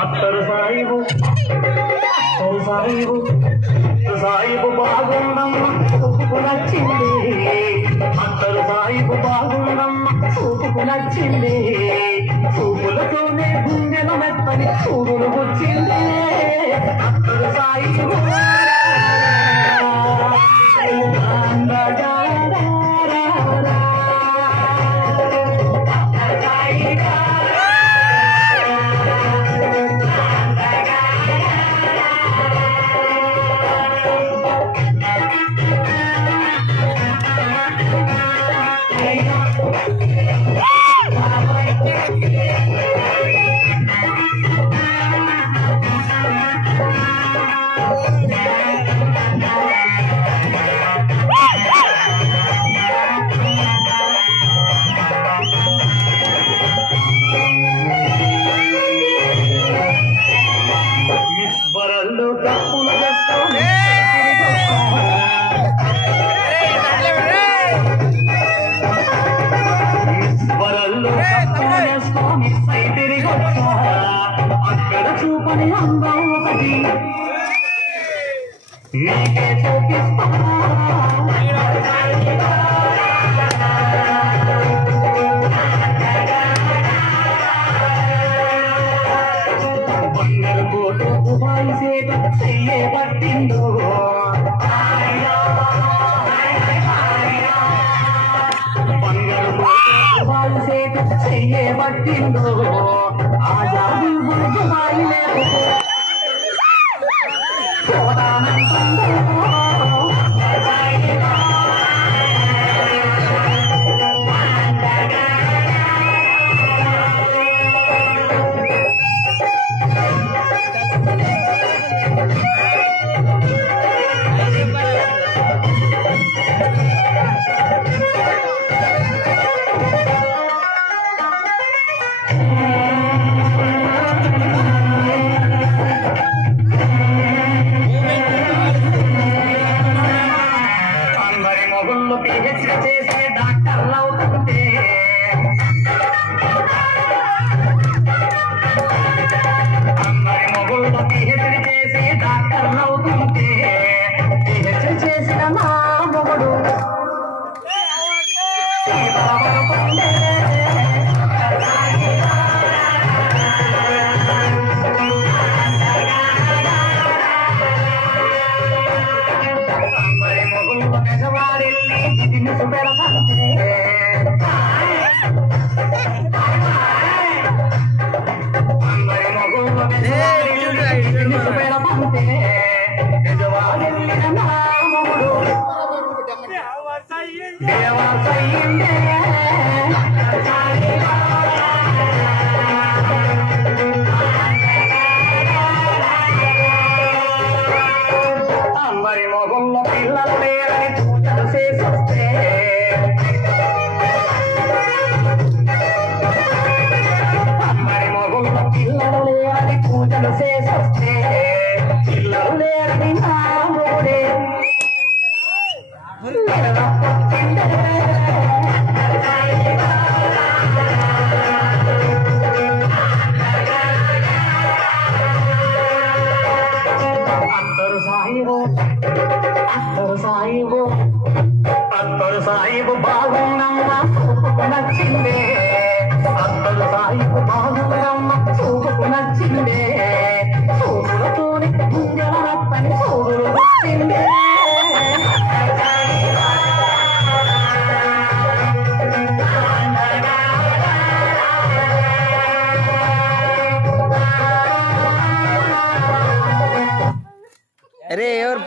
అత్తరు సాయిబు సాయిబు సాయిబు బాగుందమ్మ చూపుకు నచ్చింది. అత్తరు సాయిబు బాగుందమ్మ చూపుకు నచ్చింది. చూపులతోనే గుండెల మెత్తని చూపులు వచ్చింది. అత్తరు సాయిబు అక్కడ చూపని అందం ఒకటి నీకే చూపిస్తా. బంగారు కోటు దుబాయి సేట చెయ్యే పట్టిందో. బంగారు కోటు దుబాయి సేట చెయ్యే పట్టిందో. ఆ జాబు దుబాయి లేదు పిహెచ్డి చేసే డాక్టర్లు అవుతుంటే. అందరి మొగుళ్ళు పిహెచ్డి చేసే డాక్టర్లు అవుతుంటే. పిహెచ్డి చేసిన మా మొగుడు పెద్దవాడిల్ని బిజినెస్ పెడతంటే. అందరి మొగుళ్ళు బిజినెస్ పెడతంటే. పెద్దవాడిల్ని నా మొగుడు దేవాసయ్యిందే. అందరి మొగుళ్ళు పిల్లలు లేరని పూజలు చేసొస్తే. అందరి మొగుళ్ళు పిల్లలు లేరని పూజలు చేసొస్తే. పిల్లలు లేరని నా మొగుడే అత్తరు సాయిబు అత్తరు సాయిబు బాగుందమ్మ చూపుకు నచ్చిందే. అత్తరు సాయిబు బాగుందమ్మ చూపుకు నచ్చిందే. చూపులతోని గుండెల రప్పని చూపులు వచ్చిందే. अरे और